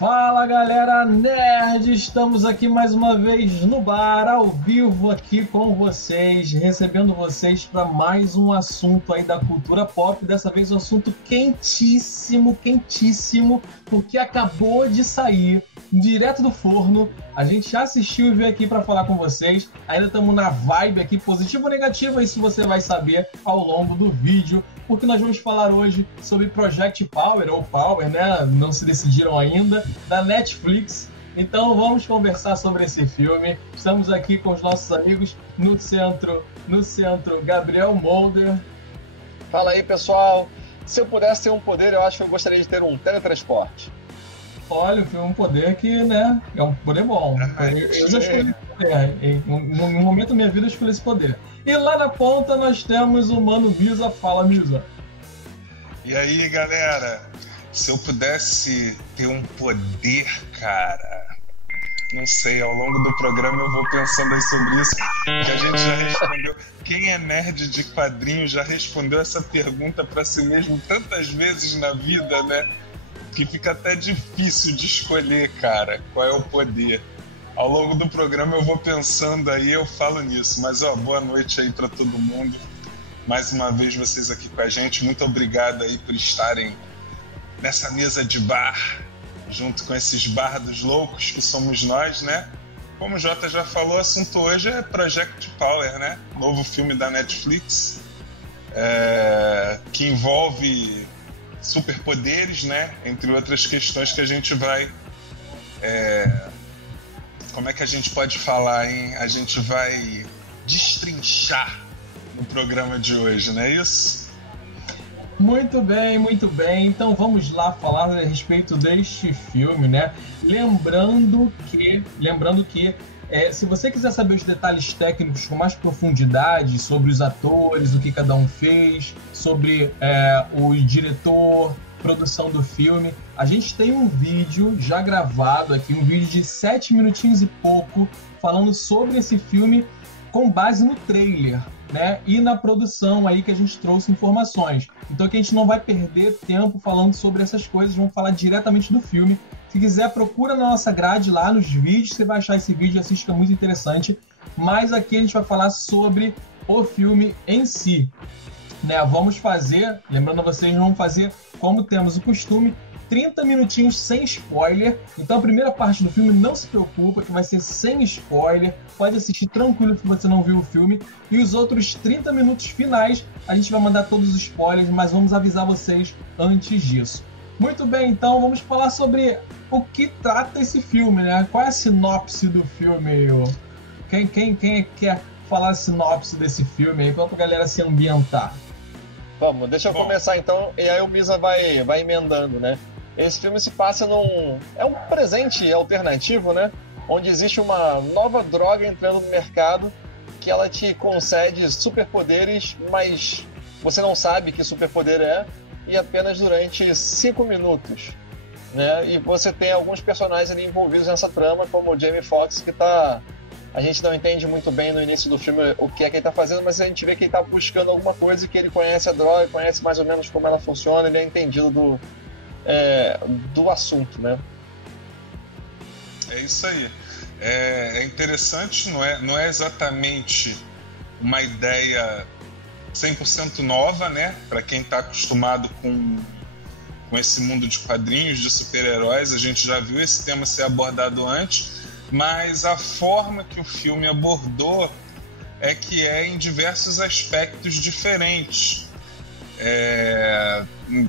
Fala galera nerd, estamos aqui mais uma vez no bar, ao vivo aqui com vocês, recebendo vocês para mais um assunto aí da cultura pop, dessa vez um assunto quentíssimo, porque acabou de sair direto do forno, a gente já assistiu e veio aqui para falar com vocês, ainda estamos na vibe aqui, positiva ou negativa, isso você vai saber ao longo do vídeo, porque nós vamos falar hoje sobre Project Power, ou Power, né? Não se decidiram ainda, da Netflix. Então vamos conversar sobre esse filme. Estamos aqui com os nossos amigos no centro, Gabriel Molder. Fala aí, pessoal. Se eu pudesse ter um poder, eu acho que eu gostaria de ter um teletransporte. Olha, foi um poder que, né, é um poder bom. Eu já escolhi esse poder. Em um momento da minha vida eu escolhi esse poder. E lá na ponta nós temos o Mano Misa. Fala, Misa. E aí, galera? Se eu pudesse ter um poder, cara... Não sei, ao longo do programa eu vou pensando aí sobre isso, que a gente já respondeu. Quem é nerd de quadrinhos já respondeu essa pergunta pra si mesmo tantas vezes na vida, né? Que fica até difícil de escolher, cara, qual é o poder. Ao longo do programa eu vou pensando aí, eu falo nisso. Mas, boa noite aí pra todo mundo. Mais uma vez vocês aqui com a gente. Muito obrigado aí por estarem nessa mesa de bar, junto com esses bardos loucos que somos nós, né? Como o Jota já falou, o assunto hoje é Project Power, né? Novo filme da Netflix, que envolve superpoderes, né? Entre outras questões que a gente vai... Como é que a gente pode falar, hein? A gente vai destrinchar no programa de hoje, não é isso? Muito bem. Então vamos lá falar a respeito deste filme, né? Lembrando que se você quiser saber os detalhes técnicos com mais profundidade sobre os atores, o que cada um fez, sobre o diretor, produção do filme, a gente tem um vídeo já gravado aqui, um vídeo de 7 minutinhos e pouco, falando sobre esse filme com base no trailer, né? E na produção aí que a gente trouxe informações. Então aqui a gente não vai perder tempo falando sobre essas coisas, vamos falar diretamente do filme. Se quiser, procura na nossa grade lá nos vídeos, você vai achar esse vídeo, assiste, que é muito interessante. Mas aqui a gente vai falar sobre o filme em si, né? Vamos fazer, lembrando a vocês, vamos fazer como temos o costume, 30 minutinhos sem spoiler. Então a primeira parte do filme, não se preocupa, que vai ser sem spoiler. Pode assistir tranquilo se você não viu o filme. E os outros 30 minutos finais, a gente vai mandar todos os spoilers, mas vamos avisar vocês antes disso. Muito bem, então vamos falar sobre o que trata esse filme, né? Qual é a sinopse do filme? Quem quer falar a sinopse desse filme aí? Qual pra galera se ambientar? Vamos, deixa eu começar então, e aí o Misa vai emendando, né? Esse filme se passa é um presente alternativo, né? Onde existe uma nova droga entrando no mercado que ela te concede superpoderes, mas você não sabe que superpoder é, e apenas durante 5 minutos, né? E você tem alguns personagens ali envolvidos nessa trama, como o Jamie Foxx, que a gente não entende muito bem no início do filme o que é que ele tá fazendo, mas a gente vê que ele tá buscando alguma coisa, que ele conhece a droga, conhece mais ou menos como ela funciona, ele é entendido do assunto, né? É isso aí. É interessante, não é exatamente uma ideia 100% nova, né? Para quem está acostumado com esse mundo de quadrinhos, de super-heróis, a gente já viu esse tema ser abordado antes, mas a forma que o filme abordou é que é em diversos aspectos diferentes.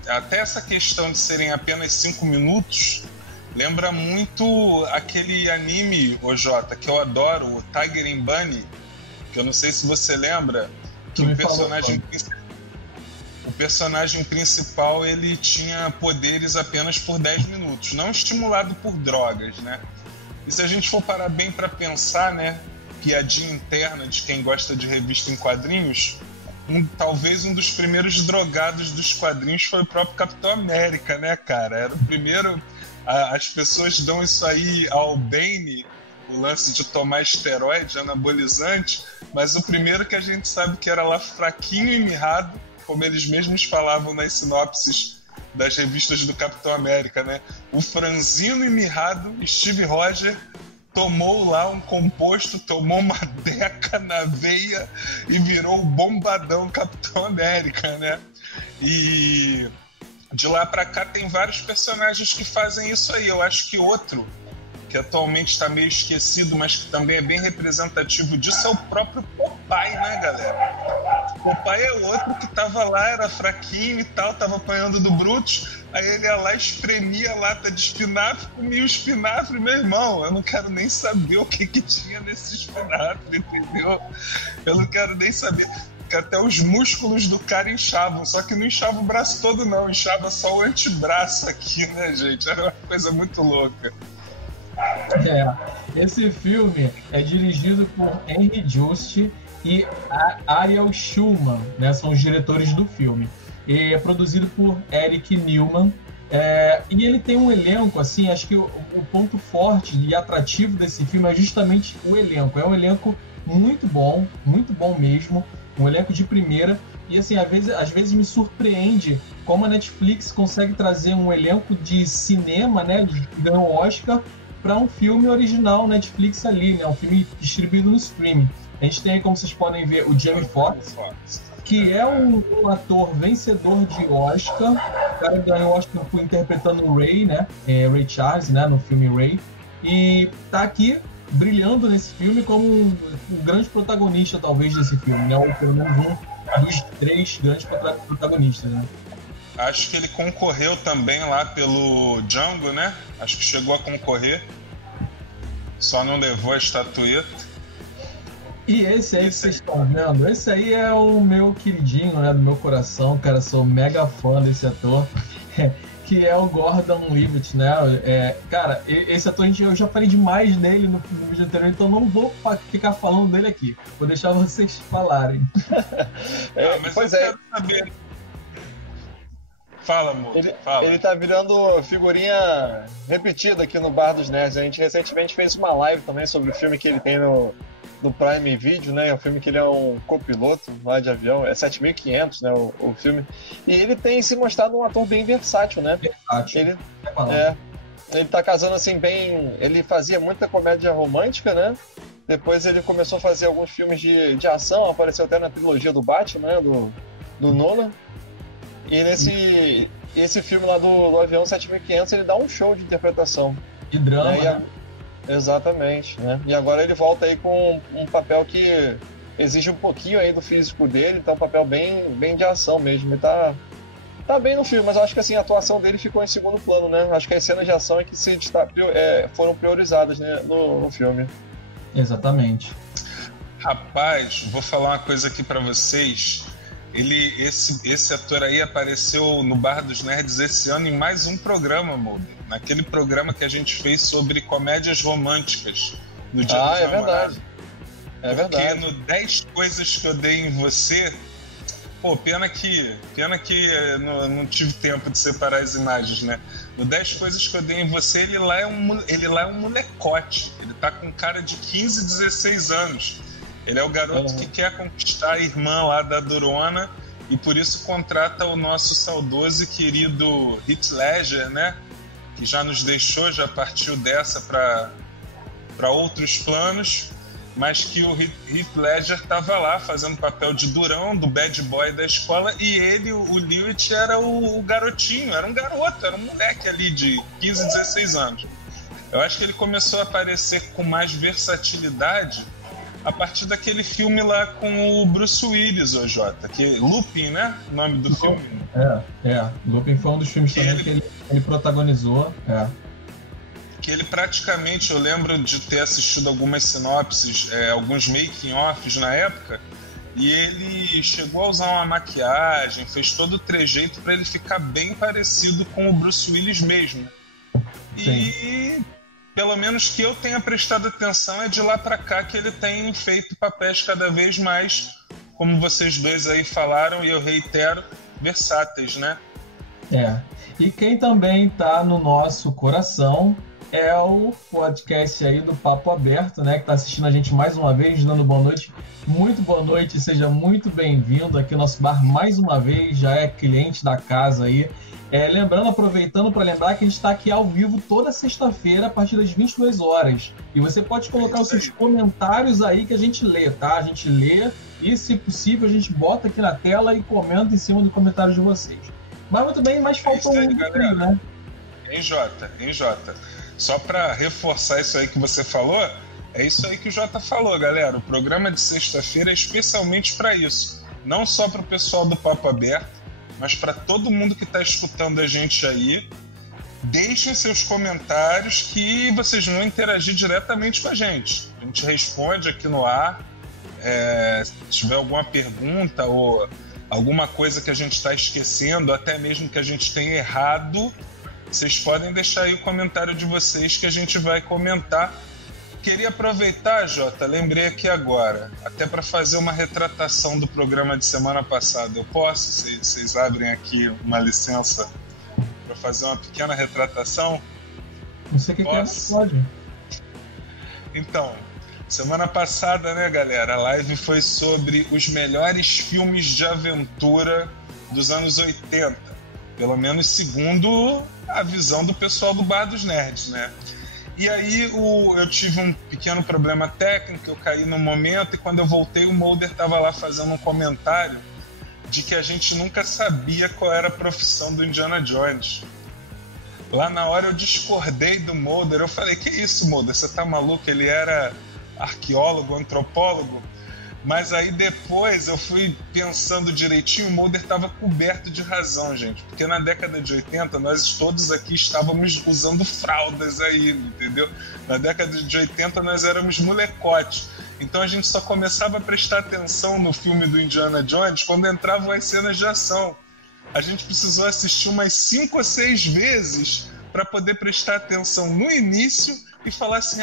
Até essa questão de serem apenas 5 minutos lembra muito aquele anime, Jota, que eu adoro, o Tiger and Bunny, que eu não sei se você lembra, que o personagem principal ele tinha poderes apenas por 10 minutos, não estimulado por drogas, né? E se a gente for parar bem para pensar, né, piadinha interna de quem gosta de revista em quadrinhos, talvez um dos primeiros drogados dos quadrinhos foi o próprio Capitão América, né, cara? Era o primeiro... As pessoas dão isso aí ao Bane, o lance de tomar esteroide, anabolizante, mas o primeiro que a gente sabe que era lá fraquinho e mirrado, como eles mesmos falavam nas sinopses das revistas do Capitão América, né? o franzino e mirrado Steve Rogers tomou lá um composto, tomou uma deca na veia e virou o bombadão Capitão América, né? E de lá pra cá tem vários personagens que fazem isso aí. Eu acho que outro que atualmente está meio esquecido, mas que também é bem representativo disso, é o próprio Popeye, né, galera? Popeye é outro que tava lá, era fraquinho e tal, tava apanhando do Brutus, aí ele ia lá, espremia a lata de espinafre, comia o espinafre, meu irmão, eu não quero nem saber o que tinha nesse espinafre, entendeu? Eu não quero nem saber, porque até os músculos do cara inchavam, só que não inchava o braço todo não, inchava só o antebraço aqui, né, gente? Era uma coisa muito louca. Esse filme é dirigido por Henry Just e Ariel Schulman, né, são os diretores do filme. E é produzido por Eric Newman. E ele tem um elenco, assim, acho que o ponto forte e atrativo desse filme é justamente o elenco. É um elenco muito bom mesmo, um elenco de primeira. E assim, às vezes me surpreende como a Netflix consegue trazer um elenco de cinema, né, que ganhou o Oscar, para um filme original Netflix ali, né? Um filme distribuído no streaming. A gente tem aí, como vocês podem ver, o Jamie Foxx, que é um ator vencedor de Oscar. O cara ganhou o Oscar por interpretando o Ray, né? Ray Charles, né? No filme Ray. E tá aqui brilhando nesse filme como um grande protagonista, talvez, desse filme, né? Ou pelo menos um dos 3 grandes protagonistas, né? Acho que ele concorreu também lá pelo Django, né? Acho que chegou a concorrer. Só não levou a estatueta. E esse aí que vocês estão vendo, esse aí é o meu queridinho, né? Do meu coração, cara. Sou mega fã desse ator. Que é o Gordon Levitt, né? Cara, esse ator, eu já falei demais nele no vídeo anterior, então não vou ficar falando dele aqui. Vou deixar vocês falarem. Mas pois eu quero saber. Fala, amor. Fala. Ele tá virando figurinha repetida aqui no Bar dos Nerds. A gente recentemente fez uma live também sobre o filme que ele tem no Prime Video, né? É um filme que ele é um copiloto lá de avião. É 7.500, né? O filme. E ele tem se mostrado um ator bem versátil, né? Versátil. Ele tá casando assim bem... Ele fazia muita comédia romântica, né? Depois ele começou a fazer alguns filmes de ação. Apareceu até na trilogia do Batman, né? Do Nolan. E esse filme lá do Avião 7500, ele dá um show de interpretação. De drama, né? Exatamente, né? E agora ele volta aí com um papel que exige um pouquinho aí do físico dele, tá um papel bem de ação mesmo. Ele tá bem no filme, mas eu acho que assim, a atuação dele ficou em segundo plano, né? Acho que as cenas de ação é que foram priorizadas, né, no filme. Exatamente. Rapaz, vou falar uma coisa aqui pra vocês. Esse ator aí apareceu no Bar dos Nerds esse ano em mais um programa, Mulder. Naquele programa que a gente fez sobre comédias românticas no Dia dos Namorados. É verdade. Porque no 10 Coisas que Eu Dei em Você, pô, pena que não tive tempo de separar as imagens, né? No 10 Coisas que Eu Dei em Você, ele lá é um molecote. Ele tá com cara de 15, 16 anos. Ele é o garoto que quer conquistar a irmã lá da Durona e por isso contrata o nosso saudoso e querido Heath Ledger, né? Que já nos deixou, já partiu dessa para outros planos, mas que o Heath Ledger estava lá fazendo papel de durão, do bad boy da escola, e ele, o Lewitt, era o garotinho, era um garoto, era um moleque ali de 15, 16 anos. Eu acho que ele começou a aparecer com mais versatilidade a partir daquele filme lá com o Bruce Willis, ô Jota, que Lupin, né? O nome do filme. Lupin foi um dos filmes também que ele protagonizou. Que ele praticamente, eu lembro de ter assistido algumas sinopses, alguns making-offs na época, e ele chegou a usar uma maquiagem, fez todo o trejeito para ele ficar bem parecido com o Bruce Willis mesmo. Sim. E pelo menos que eu tenha prestado atenção, é de lá pra cá que ele tem feito papéis cada vez mais, como vocês dois aí falaram, e eu reitero, versáteis, né? E quem também tá no nosso coração é o podcast aí do Papo Aberto, né? Que tá assistindo a gente mais uma vez, dando boa noite. Muito boa noite, seja muito bem-vindo aqui no nosso bar mais uma vez, já é cliente da casa aí. Aproveitando para lembrar que a gente está aqui ao vivo toda sexta-feira a partir das 22 horas. E você pode colocar os seus comentários aí que a gente lê, tá? A gente lê e, se possível, a gente bota aqui na tela e comenta em cima do comentário de vocês. Mas muito bem, mas faltou um aí, né? Hein, Jota? Só para reforçar isso aí que você falou, é isso aí que o Jota falou, galera. O programa de sexta-feira é especialmente para isso. Não só para o pessoal do Papo Aberto, mas para todo mundo que está escutando a gente aí. Deixem seus comentários que vocês vão interagir diretamente com a gente. A gente responde aqui no ar. Se tiver alguma pergunta ou alguma coisa que a gente está esquecendo, até mesmo que a gente tenha errado, vocês podem deixar aí o comentário de vocês que a gente vai comentar. Queria aproveitar, Jota, lembrei aqui agora, até para fazer uma retratação do programa de semana passada. Eu posso? Vocês abrem aqui uma licença para fazer uma pequena retratação? Não sei o que pode. Então, semana passada, né, galera, a live foi sobre os melhores filmes de aventura dos anos 80. Pelo menos segundo a visão do pessoal do Bar dos Nerds, né? E aí eu tive um pequeno problema técnico, eu caí no momento e quando eu voltei o Mulder estava lá fazendo um comentário de que a gente nunca sabia qual era a profissão do Indiana Jones. Lá na hora eu discordei do Mulder, eu falei, que isso, Mulder, você tá maluco? Ele era arqueólogo, antropólogo? Mas aí depois eu fui pensando direitinho, o Mulder estava coberto de razão, gente. Porque na década de 80 nós todos aqui estávamos usando fraldas aí, entendeu? Na década de 80 nós éramos molecotes. Então a gente só começava a prestar atenção no filme do Indiana Jones quando entravam as cenas de ação. A gente precisou assistir umas 5 ou 6 vezes para poder prestar atenção no início e falar assim,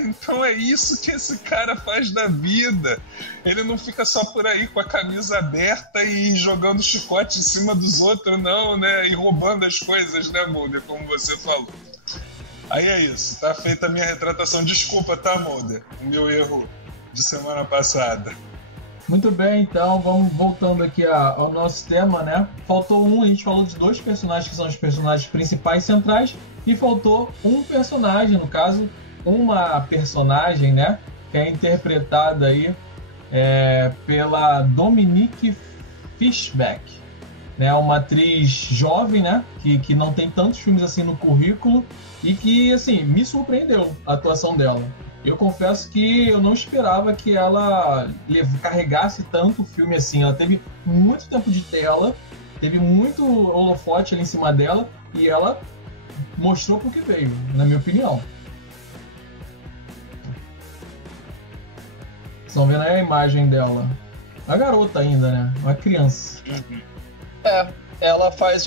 então é isso que esse cara faz da vida. Ele não fica só por aí com a camisa aberta e jogando chicote em cima dos outros, não, né? E roubando as coisas, né, Mulder? Como você falou. Aí é isso, tá feita a minha retratação. Desculpa, tá, Mulder? O meu erro de semana passada. Muito bem, então vamos voltando aqui ao nosso tema, né? Faltou a gente falou de 2 personagens que são os personagens principais centrais e faltou um personagem, no caso, uma personagem, né? Que é interpretada aí pela Dominique Fishback, né? Uma atriz jovem, né? Que não tem tantos filmes assim no currículo e que, assim, me surpreendeu a atuação dela. Eu confesso que eu não esperava que ela carregasse tanto o filme assim. Ela teve muito tempo de tela, teve muito holofote ali em cima dela e ela mostrou pro que veio, na minha opinião. Vocês estão vendo aí a imagem dela. Uma garota ainda, né? Uma criança. Ela faz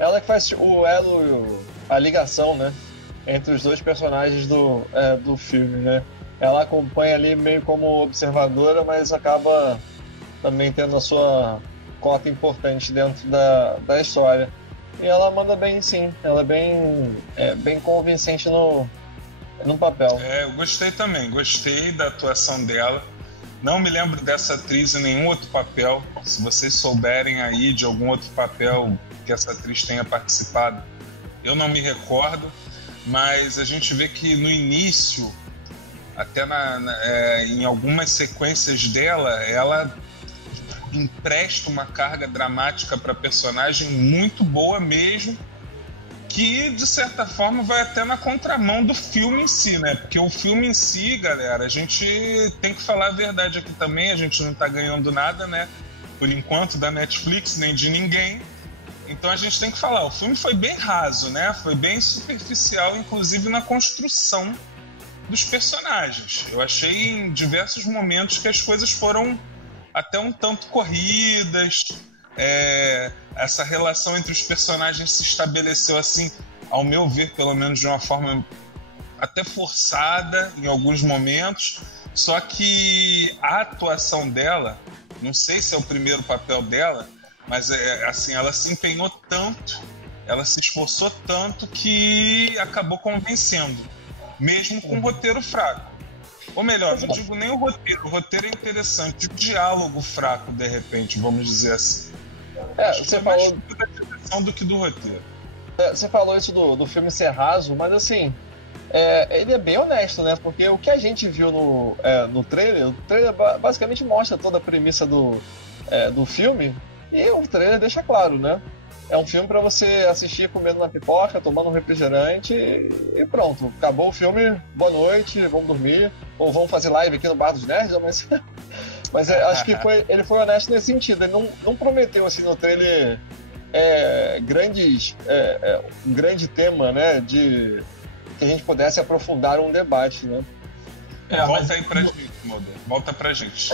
Ela que faz o elo, a ligação, né? Entre os 2 personagens do filme, né? Ela acompanha ali meio como observadora, mas acaba também tendo a sua cota importante dentro da história. E ela manda bem, sim. Ela é bem convincente no papel. Eu gostei também. Gostei da atuação dela. Não me lembro dessa atriz em nenhum outro papel. Se vocês souberem aí de algum outro papel que essa atriz tenha participado, eu não me recordo. Mas a gente vê que no início, até em algumas sequências dela, ela empresta uma carga dramática para a personagem muito boa mesmo, que de certa forma vai até na contramão do filme em si, né? Porque o filme em si, galera, a gente tem que falar a verdade aqui também, a gente não está ganhando nada, né? Por enquanto, da Netflix, nem de ninguém. Então a gente tem que falar, o filme foi bem raso, né? Foi bem superficial, inclusive na construção dos personagens. Eu achei em diversos momentos que as coisas foram até um tanto corridas. Essa relação entre os personagens se estabeleceu assim, ao meu ver, pelo menos de uma forma até forçada em alguns momentos. Só que a atuação dela, não sei se é o primeiro papel dela, mas assim, ela se empenhou tanto ela se esforçou tanto que acabou convencendo, mesmo com um roteiro fraco. Ou melhor, não digo nem o roteiro é interessante, o diálogo fraco, de repente, vamos dizer assim. Você falou da direção do que do roteiro. Você falou isso do filme ser raso, mas assim, ele é bem honesto, né? Porque o que a gente viu no trailer, o trailer basicamente mostra toda a premissa do filme, e o trailer deixa claro, né? É um filme para você assistir comendo uma pipoca, tomando um refrigerante e pronto. Acabou o filme, boa noite, vamos dormir. Ou vamos fazer live aqui no Bar dos Nerds, mas acho que ele foi honesto nesse sentido. Ele não prometeu assim no trailer um grande tema, né? De que a gente pudesse aprofundar um debate, né? Volta aí pra gente, Mulder. Volta pra gente.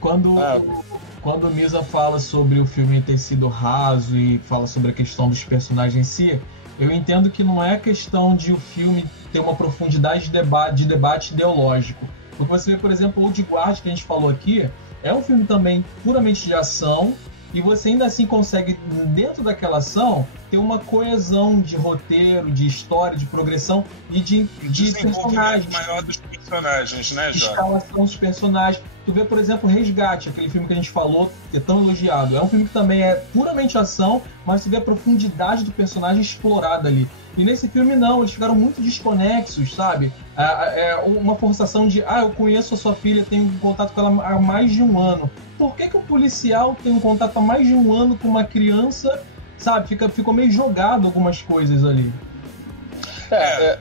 Quando o Misa fala sobre o filme ter sido raso e fala sobre a questão dos personagens em si, eu entendo que não é questão de o filme ter uma profundidade de debate ideológico. Porque você vê, por exemplo, Old Guard, que a gente falou aqui, é um filme também puramente de ação, e você ainda assim consegue, dentro daquela ação, ter uma coesão de roteiro, de história, de progressão e de personagens. Maior dos personagens, né, Jorge? Escalação dos personagens. Tu vê, por exemplo, Resgate, aquele filme que a gente falou, que é tão elogiado. É um filme que também é puramente ação, mas tu vê a profundidade do personagem explorada ali. E nesse filme não, eles ficaram muito desconexos, sabe? Uma forçação de, eu conheço a sua filha, tenho contato com ela há mais de um ano. Por que um policial tem um contato há mais de um ano com uma criança, sabe? Ficou meio jogado algumas coisas ali.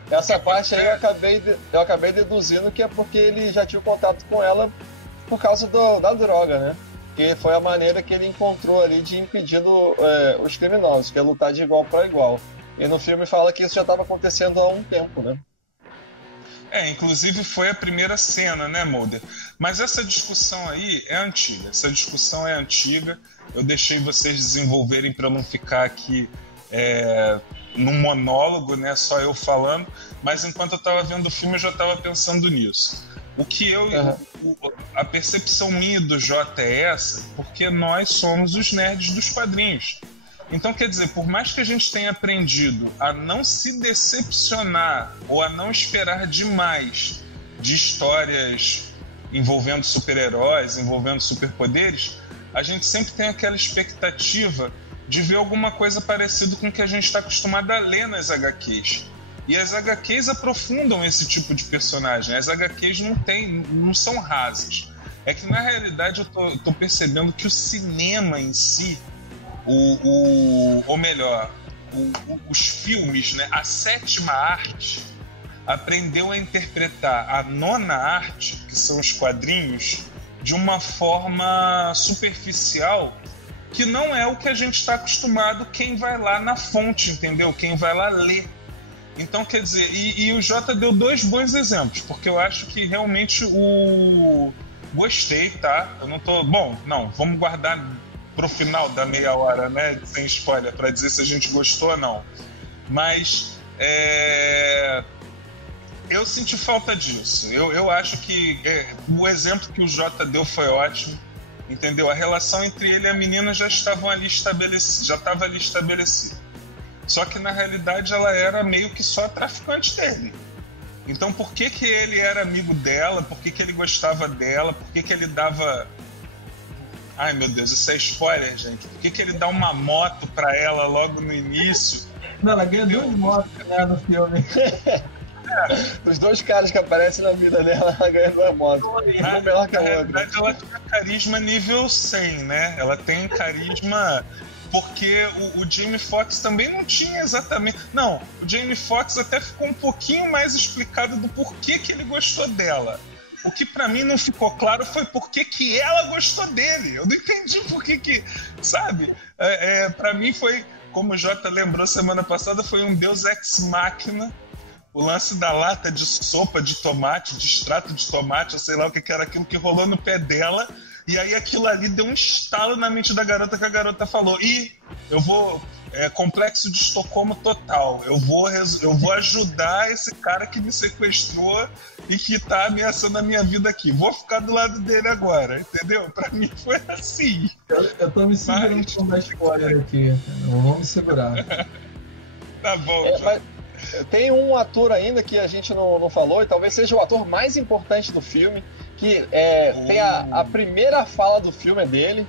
Essa parte aí eu acabei deduzindo que é porque ele já tinha contato com ela por causa da droga, né? Que foi a maneira que ele encontrou ali de impedir os criminosos, que é lutar de igual para igual. E no filme fala que isso já estava acontecendo há um tempo, né? Inclusive foi a primeira cena, né, Mulder? Mas essa discussão aí é antiga. Eu deixei vocês desenvolverem para não ficar aqui num monólogo, né, só eu falando. Mas enquanto eu estava vendo o filme, eu já estava pensando nisso. A percepção minha do Jota é essa, porque nós somos os nerds dos quadrinhos. Então, quer dizer, por mais que a gente tenha aprendido a não se decepcionar ou a não esperar demais de histórias envolvendo super-heróis, envolvendo superpoderes, a gente sempre tem aquela expectativa de ver alguma coisa parecida com o que a gente está acostumado a ler nas HQs. E as HQs aprofundam esse tipo de personagem. As HQs não são rasas. É que, na realidade, eu tô percebendo que o cinema em si, ou melhor, os filmes, né, a sétima arte, aprendeu a interpretar a nona arte, que são os quadrinhos, de uma forma superficial, que não é o que a gente está acostumado quem vai lá na fonte, entendeu? Quem vai lá ler. Então, quer dizer, e o Jota deu dois bons exemplos, porque eu acho que realmente gostei, tá? Eu não tô... Bom, não, vamos guardar pro final da meia hora, né? Sem spoiler, para dizer se a gente gostou ou não. Mas eu senti falta disso. Eu acho que o exemplo que o Jota deu foi ótimo, entendeu? A relação entre ele e a menina já estava ali estabelecida. Só que na realidade ela era meio que só a traficante dele. Então por que ele era amigo dela? Por que ele gostava dela? Por que ele dava... Ai meu Deus, isso é spoiler, gente. Por que ele dá uma moto pra ela logo no início? Não, ela ganha duas motos, né, no filme. Os dois caras que aparecem na vida dela, ela ganha duas motos. Uma melhor que a outra. Na verdade, ela tem carisma nível 100, né? Ela tem carisma... Porque o Jamie Foxx também não tinha exatamente... Não, o Jamie Foxx até ficou um pouquinho mais explicado do porquê que ele gostou dela. O que pra mim não ficou claro foi por que ela gostou dele. Eu não entendi por que... Sabe? Pra mim foi, como o Jota lembrou semana passada, foi um deus ex machina o lance da lata de sopa de tomate, de extrato de tomate, eu sei lá o que era aquilo que rolou no pé dela, e aí aquilo ali deu um estalo na mente da garota, que a garota falou, eu vou... complexo de Estocolmo total. Eu vou ajudar esse cara que me sequestrou e que tá ameaçando a minha vida aqui. Vou ficar do lado dele agora, entendeu? Pra mim foi assim. Eu tô me segurando com uma spoiler aqui. Não vou me segurar. Tá bom. Mas tem um ator ainda que a gente não falou, e talvez seja o ator mais importante do filme, que tem a primeira fala do filme dele,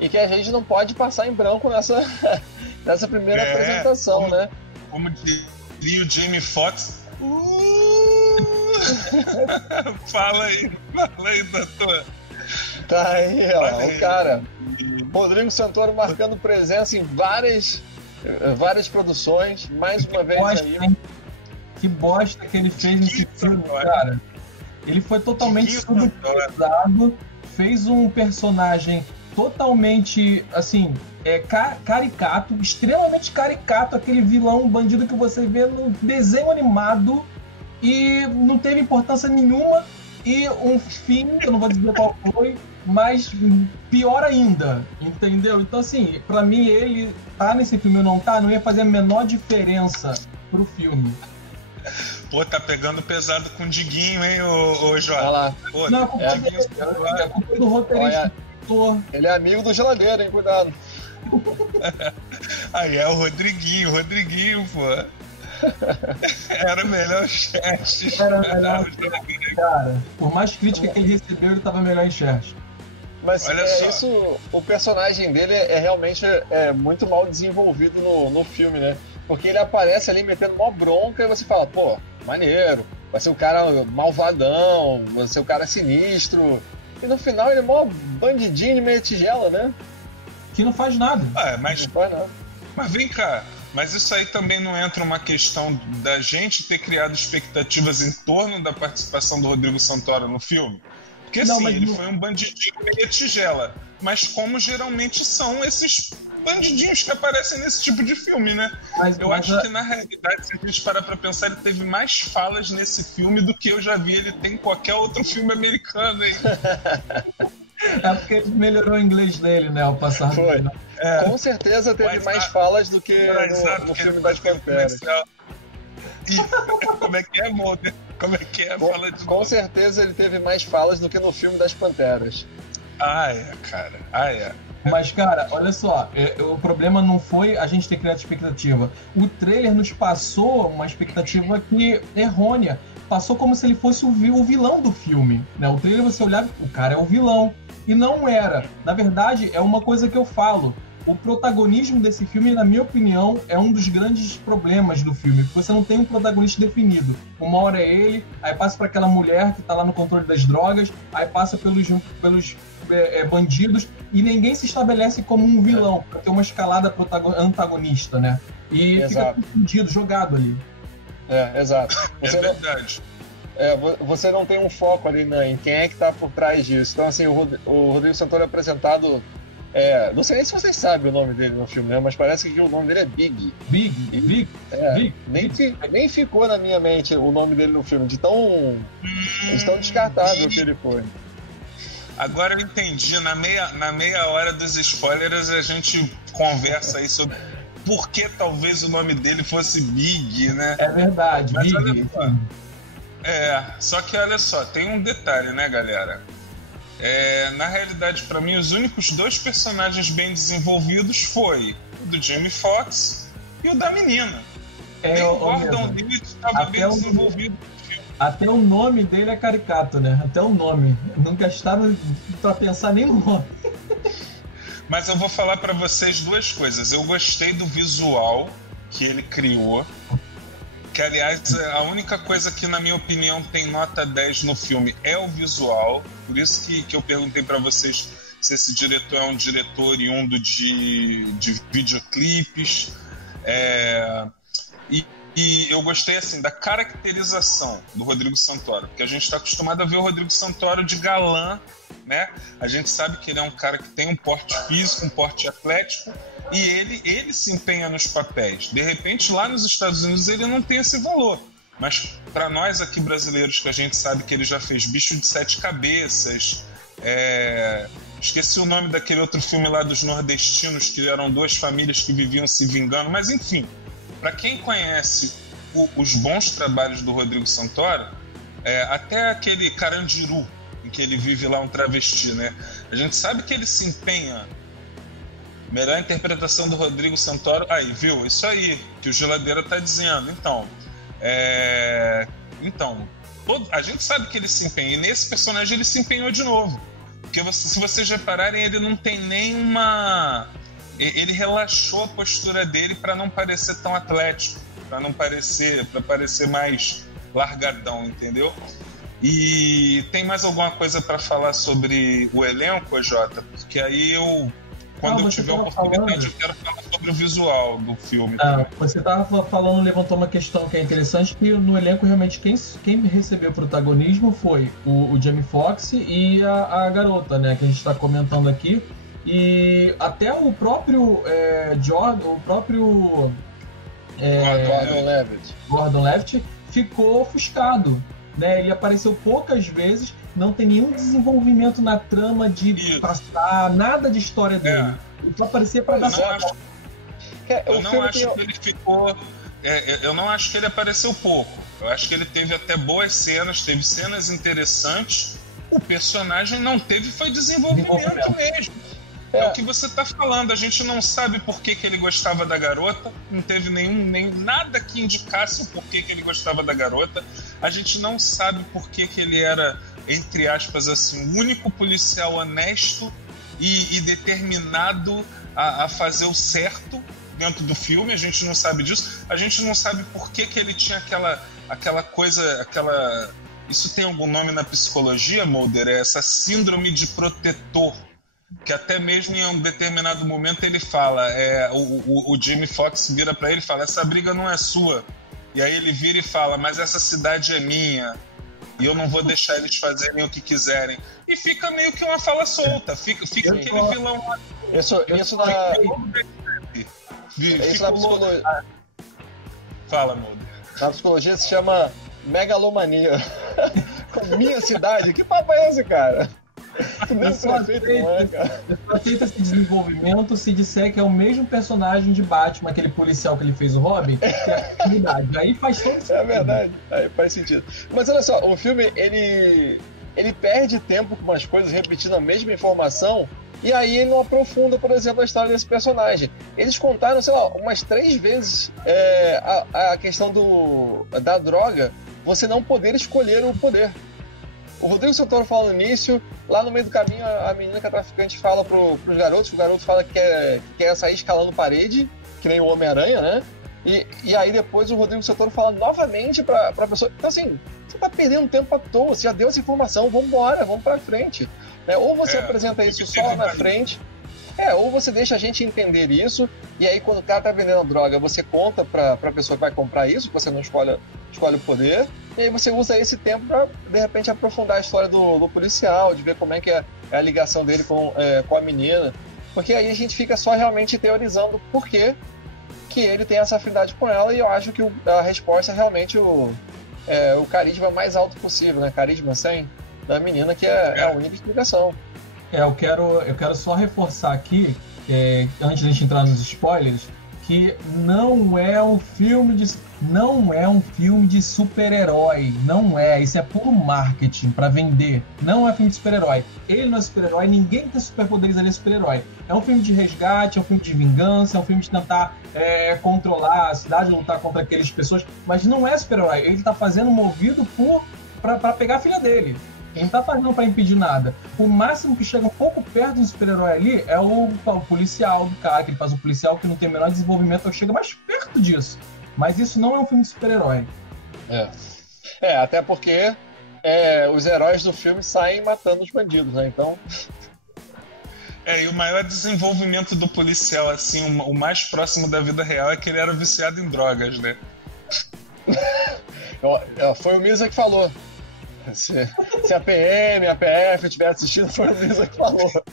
e que a gente não pode passar em branco nessa primeira apresentação, né? Como diria o Jamie Foxx. Fala aí, doutor. Tá aí, ó, o cara. Rodrigo Santoro marcando presença em várias produções, mais uma vez aí. Que bosta que ele fez nesse filme, cara. Ele foi totalmente subestimado, fez um personagem totalmente, assim, caricato, extremamente caricato, aquele vilão bandido que você vê no desenho animado e não teve importância nenhuma, e um fim, eu não vou dizer qual foi, mas pior ainda, entendeu? Então, assim, pra mim, ele tá nesse filme ou não ia fazer a menor diferença pro filme. Pô, tá pegando pesado com o Diguinho, hein, ô Jota? Olha lá. Pô, não, é culpa do roteirista. Ele é amigo do Geladeiro, hein? Cuidado. Aí é o Rodriguinho, pô. Era o melhor chat. Era melhor. Cara, por mais crítica que ele recebeu, ele tava melhor em chat. Mas isso, o personagem dele realmente muito mal desenvolvido no filme, né? Porque ele aparece ali metendo uma bronca e você fala, pô, maneiro, vai ser o cara malvadão, vai ser o cara sinistro. E no final ele é mó bandidinho de meia tigela, né? Que não faz nada. Mas não faz nada. Mas vem cá, mas isso aí também não entra uma questão da gente ter criado expectativas em torno da participação do Rodrigo Santoro no filme? Porque sim, ele foi um bandidinho meia tigela, mas como geralmente são esses bandidinhos que aparecem nesse tipo de filme, né? Eu acho que na realidade, se a gente parar pra pensar, ele teve mais falas nesse filme do que eu já vi ele ter em qualquer outro filme americano aí. É porque ele melhorou o inglês dele, né, ao passar do filme. Com certeza teve mais falas do que no filme das Panteras. E como é que é, Mulder? Como é que é? Fala de com certeza ele teve mais falas do que no filme das Panteras. Cara. Mas, cara, olha só, o problema não foi a gente ter criado expectativa. O trailer nos passou uma expectativa errônea. Passou como se ele fosse o vilão do filme, né? O trailer você olhava, o cara é o vilão. E não era. Na verdade, é uma coisa que eu falo. O protagonismo desse filme, na minha opinião, é um dos grandes problemas do filme. Porque você não tem um protagonista definido. Uma hora é ele, aí passa para aquela mulher que tá lá no controle das drogas, aí passa pelos bandidos, e ninguém se estabelece como um vilão, para ter uma escalada antagonista, né? E fica confundido, jogado ali. Exato. Verdade. Você não tem um foco ali em quem é que tá por trás disso. Então, assim, o Rodrigo Santoro é apresentado... não sei nem se vocês sabem o nome dele no filme, né? Mas parece que o nome dele é Big. Big. Nem ficou na minha mente o nome dele no filme, de tão descartável que ele foi. Agora eu entendi, na meia hora dos spoilers a gente conversa aí sobre por que talvez o nome dele fosse Big, né? É verdade, mas Big. Olha só, só que olha só, tem um detalhe, né, galera? Na realidade, para mim, os únicos dois personagens bem desenvolvidos foi o do Jamie Foxx e o da menina. O Gordon Levitt estava bem desenvolvido. Até o nome dele é caricato, né? Até o nome. Não gastaram pra pensar nem no nome. Mas eu vou falar pra vocês duas coisas. Eu gostei do visual que ele criou. Que, aliás, a única coisa que, na minha opinião, tem nota 10 no filme é o visual. Por isso que eu perguntei pra vocês se esse diretor é um diretor oriundo de videoclipes. E eu gostei, assim, da caracterização do Rodrigo Santoro, porque a gente está acostumado a ver o Rodrigo Santoro de galã, né? A gente sabe que ele é um cara que tem um porte físico, um porte atlético, e ele se empenha nos papéis. De repente, lá nos Estados Unidos, ele não tem esse valor. Mas para nós aqui brasileiros, que a gente sabe que ele já fez Bicho de Sete Cabeças, esqueci o nome daquele outro filme lá dos nordestinos, que eram duas famílias que viviam se vingando, mas enfim, para quem conhece os bons trabalhos do Rodrigo Santoro, até aquele Carandiru, em que ele vive lá um travesti, né? A gente sabe que ele se empenha. Melhor interpretação do Rodrigo Santoro. Aí, viu? Isso aí que o Geladeira tá dizendo. Então, a gente sabe que ele se empenha. E nesse personagem ele se empenhou de novo. Porque se vocês repararem, ele não tem nenhuma... Ele relaxou a postura dele para não parecer tão atlético. Para parecer mais largadão, entendeu? E tem mais alguma coisa para falar sobre o elenco, Jota? Porque aí quando eu tiver a oportunidade, eu quero falar sobre o visual do filme. Você estava falando, levantou uma questão que é interessante, que no elenco realmente quem recebeu protagonismo foi o Jamie Foxx e a garota, né, que a gente está comentando aqui. E até o próprio Gordon Levitt ficou ofuscado, né? Ele apareceu poucas vezes, não tem nenhum desenvolvimento na trama de passar, nada de história dele. Ele só aparecia para dar certo. Eu não acho que ele ficou... eu não acho que ele apareceu pouco. Eu acho que ele teve até boas cenas, teve cenas interessantes. O personagem não teve, foi desenvolvimento mesmo. É o que você tá falando, a gente não sabe por que ele gostava da garota, não teve nada que indicasse o porquê que ele gostava da garota, a gente não sabe por que ele era, entre aspas, assim, o único policial honesto e determinado a fazer o certo dentro do filme, a gente não sabe disso, a gente não sabe por que ele tinha aquela coisa, isso tem algum nome na psicologia, Mulder? É essa síndrome de protetor, que até mesmo em um determinado momento ele fala, o Jamie Foxx vira pra ele e fala, essa briga não é sua. E aí ele vira e fala, mas essa cidade é minha e eu não vou deixar eles fazerem o que quiserem. E fica meio que uma fala solta, fica aquele vilão lá. Isso na psicologia. Fala, Mulder. Na psicologia se chama megalomania. Minha cidade? Que papo é esse, cara? Só aceita esse desenvolvimento se disser que é o mesmo personagem de Batman, aquele policial que ele fez o Robin, que é a unidade. Aí faz todo sentido. É verdade, aí faz sentido. Mas olha só, o filme, ele perde tempo com umas coisas, repetindo a mesma informação, e aí ele não aprofunda, por exemplo, a história desse personagem. Eles contaram, sei lá, umas 3 vezes a questão da droga, você não poder escolher o poder. O Rodrigo Santoro fala no início, lá no meio do caminho a menina que é traficante fala pros garotos, o garoto fala que quer sair escalando parede, que nem o Homem-Aranha, né? E aí depois o Rodrigo Santoro fala novamente pra pessoa. Então assim, você tá perdendo tempo à toa, você já deu essa informação, vambora, vamos pra frente. Ou você apresenta isso só lá na frente, ou você deixa a gente entender isso, e aí quando o cara tá vendendo a droga, você conta pra pessoa que vai comprar isso, que você não escolhe o poder, e aí você usa esse tempo pra, de repente, aprofundar a história do policial, de ver como é que é a ligação dele com a menina, porque aí a gente fica só realmente teorizando por que ele tem essa afinidade com ela, e eu acho que a resposta é realmente o carisma mais alto possível, né? Carisma 100 da menina, que é a única explicação. Eu quero só reforçar aqui, antes de a gente entrar nos spoilers, que não é um filme de super-herói, não é, isso é puro marketing para vender, não é filme de super-herói, ele não é super-herói, ninguém que tem superpoderes ali é super-herói, é um filme de resgate, é um filme de vingança, é um filme de tentar controlar a cidade, lutar contra aquelas pessoas, mas não é super-herói, ele tá fazendo movido para pegar a filha dele. Ele não tá fazendo pra impedir nada. O máximo que chega um pouco perto do super-herói ali é o policial do cara, que ele faz o policial que não tem o menor desenvolvimento, chega mais perto disso. Mas isso não é um filme de super-herói. Até porque os heróis do filme saem matando os bandidos, né? Então... E o maior desenvolvimento do policial, assim, o mais próximo da vida real é que ele era viciado em drogas, né? Foi o Misa que falou. Se a PM, a PF estiver assistindo, foi o Misa que falou.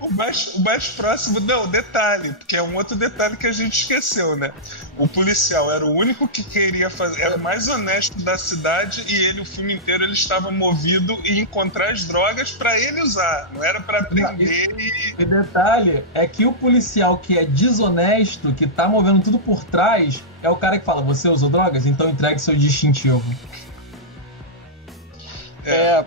O mais próximo, não, detalhe, porque é um outro detalhe que a gente esqueceu, né? O policial era o único que queria fazer, era o mais honesto da cidade e ele, o filme inteiro, ele estava movido em encontrar as drogas para ele usar, não era para prender e... O detalhe é que o policial que é desonesto, que tá movendo tudo por trás, é o cara que fala, você usou drogas? Então entregue seu distintivo.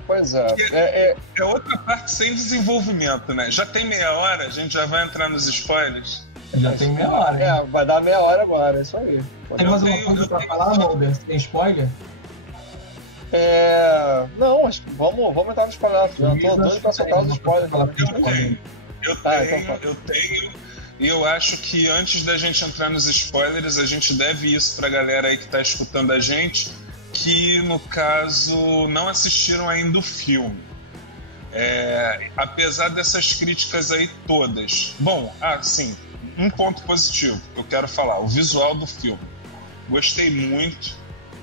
Pois é. É outra parte sem desenvolvimento, né? Já tem meia hora, a gente já vai entrar nos spoilers. Já tem meia hora, hein? Vai dar meia hora agora, é isso aí. Tem mais alguma coisa pra falar, Mulder? Tem spoiler? Não, acho que vamos entrar no spoiler. Já tô doido pra soltar os spoilers. Eu tenho. E eu acho que antes da gente entrar nos spoilers, a gente deve isso pra galera aí que tá escutando a gente, que no caso não assistiram ainda o filme. Apesar dessas críticas aí todas. Bom, sim, um ponto positivo que eu quero falar, o visual do filme. Gostei muito.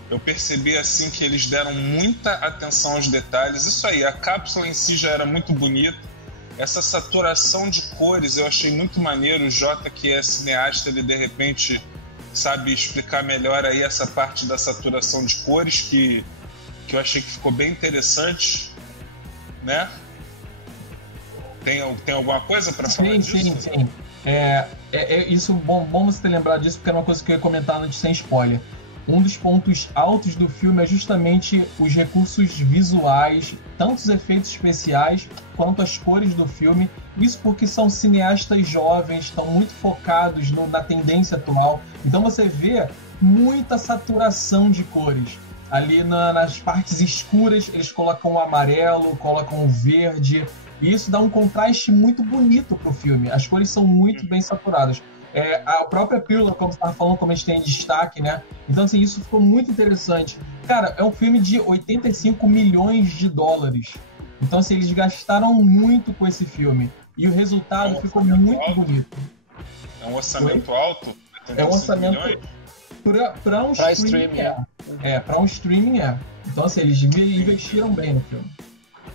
Eu percebi assim que eles deram muita atenção aos detalhes. Isso aí, a cápsula em si já era muito bonita. Essa saturação de cores eu achei muito maneiro. O Jota, que é cineasta, ele de repente sabe explicar melhor aí essa parte da saturação de cores que eu achei que ficou bem interessante, né? Tem alguma coisa para falar disso? Sim. Isso, bom você ter lembrado disso, porque era uma coisa que eu ia comentar antes sem spoiler. Um dos pontos altos do filme é justamente os recursos visuais, tanto os efeitos especiais quanto as cores do filme. Isso porque são cineastas jovens, estão muito focados na tendência atual. Então você vê muita saturação de cores. Ali nas partes escuras eles colocam o amarelo, colocam o verde. E isso dá um contraste muito bonito pro filme. As cores são muito bem saturadas. A própria pílula, como você estava falando, como a gente tem em destaque, né? Então, assim, isso ficou muito interessante. Cara, é um filme de 85 milhões de dólares. Então, assim, eles gastaram muito com esse filme. E o resultado ficou muito bonito. É um orçamento alto? É um orçamento... Para um streaming, para um streaming é. Então, assim, eles investiram bem no filme.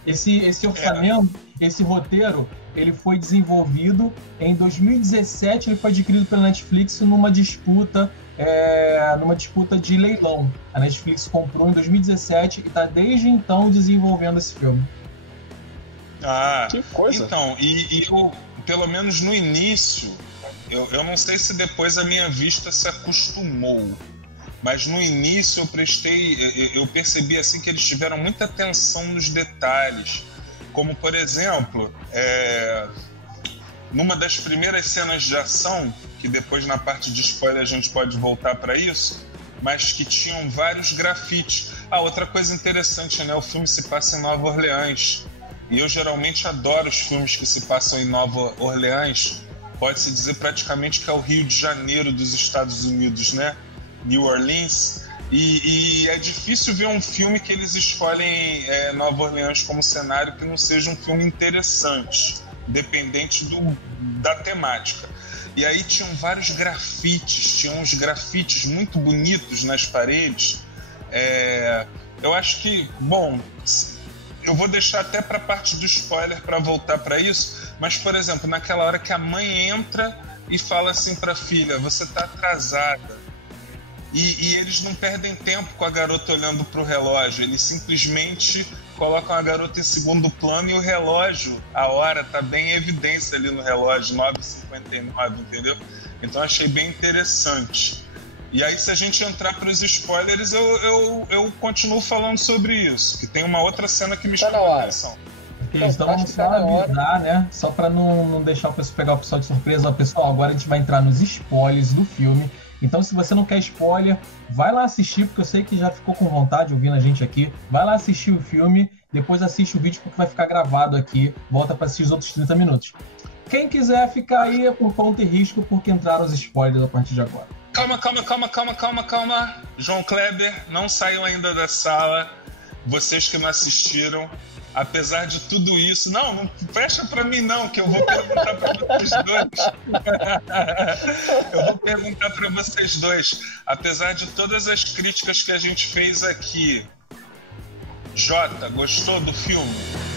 Esse orçamento, esse roteiro, ele foi desenvolvido em 2017, ele foi adquirido pela Netflix numa disputa de leilão. A Netflix comprou em 2017 e está desde então desenvolvendo esse filme. Que coisa! Então, e eu, pelo menos no início, eu não sei se depois a minha vista se acostumou, mas no início eu percebi assim que eles tiveram muita atenção nos detalhes, como por exemplo, numa das primeiras cenas de ação, que depois na parte de spoiler a gente pode voltar para isso, mas que tinham vários grafites. Outra coisa interessante, né? O filme se passa em Nova Orleans, e eu geralmente adoro os filmes que se passam em Nova Orleans. Pode-se dizer praticamente que é o Rio de Janeiro dos Estados Unidos, né? New Orleans. E é difícil ver um filme que eles escolhem Nova Orleans como cenário que não seja um filme interessante, dependente da temática. E aí tinham vários grafites, tinham uns grafites muito bonitos nas paredes. Eu acho que, bom, eu vou deixar até para a parte do spoiler para voltar para isso, mas, por exemplo, naquela hora que a mãe entra e fala assim para a filha, você está atrasada. E eles não perdem tempo com a garota olhando para o relógio, eles simplesmente colocam a garota em segundo plano e o relógio, a hora está bem em evidência ali no relógio, 9h59, entendeu? Então achei bem interessante. E aí, se a gente entrar para os spoilers, eu continuo falando sobre isso, que tem uma outra cena que me chamou a atenção. Então vamos só avisar, né? Só para não deixar o pessoal pegar o pessoal de surpresa. Pessoal, agora a gente vai entrar nos spoilers do filme. Então, se você não quer spoiler, vai lá assistir, porque eu sei que já ficou com vontade ouvindo a gente aqui. Vai lá assistir o filme, depois assiste o vídeo, porque vai ficar gravado aqui. Volta para assistir os outros 30 minutos. Quem quiser ficar aí é por conta e risco, porque entraram os spoilers a partir de agora. Calma. João Kleber, não saiam ainda da sala. Vocês que não assistiram, apesar de tudo isso... Não fecha pra mim não, que eu vou perguntar pra vocês dois. Eu vou perguntar pra vocês dois. Apesar de todas as críticas que a gente fez aqui, Jota, gostou do filme?